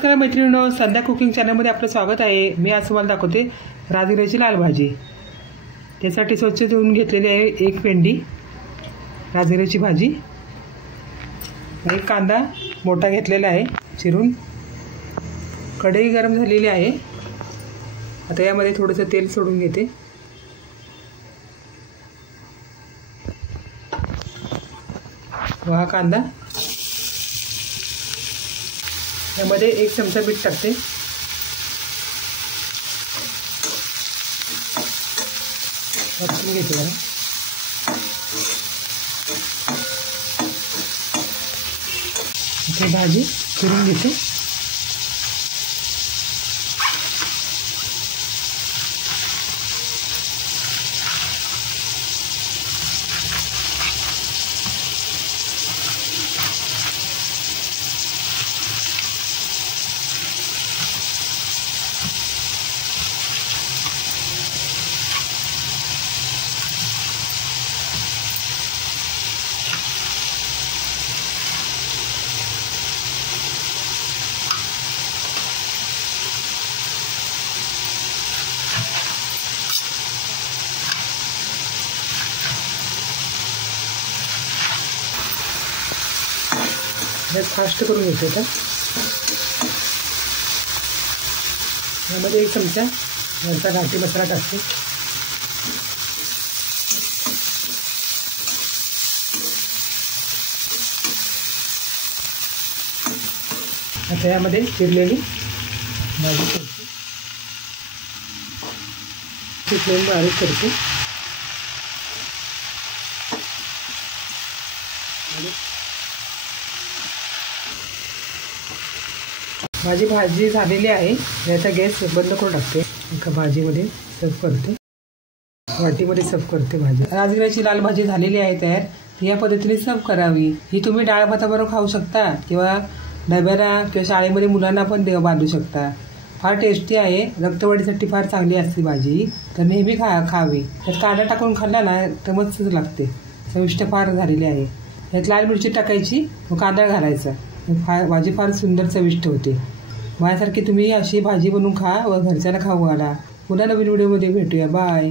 नमस्कार मैत्रिणींनो, संध्या कुकिंग चॅनलमध्ये आपलं स्वागत आहे। मी आज तुम्हाला दाखवते राजगिऱ्याची लाल भाजी। त्यासाठी स्वच्छ धुवून घेतलेली आहे एक पेंडी राजगिऱ्याची भाजी। एक कांदा मोठा घेतलेला आहे चिरून। कढई गरम झालेली आहे। आता यामध्ये थोडंसं तेल सोडून घेते। हा कांदा, यामध्ये एक चमचा मीठ टाकते। परतून घेते बघा। इथे भाजी चिरून घेते। फास्ट करून घेते। आता यामध्ये एक चमचा वरचा घाटी मसाला टाकते। आता यामध्ये चिरलेली भाजी टाकते। चिरलेली बारीक करते। माझी भाजी झालेली आहे। याचा गॅस बंद करून टाकते। एका भाजीमध्ये सर्व करते, वाटीमध्ये सर्व करते। भाजी राजगिऱ्याची लाल भाजी झालेली आहे तयार। या पद्धतीने सर्व करावी। ही तुम्ही डाळ भाताबरोबर खाऊ शकता किंवा डब्याला किंवा शाळेमध्ये मुलांना पण बांधू शकता। फार टेस्टी आहे। रक्तवाढीसाठी फार चांगली असते भाजी, तर नेहमी खावी। त्यात कांदा टाकून खाल्ला ना तर मस्त लागते। चविष्ट फार झालेली आहे। यात लाल मिरची टाकायची व कांदा घालायचा। भाजी फार सुंदर चविष्ट होते। माझ्यासारखी तुम्ही अशी भाजी बनवून खा व घरच्याला खाऊ घाला। पुन्हा नवीन व्हिडिओमध्ये भेटूया। बाय।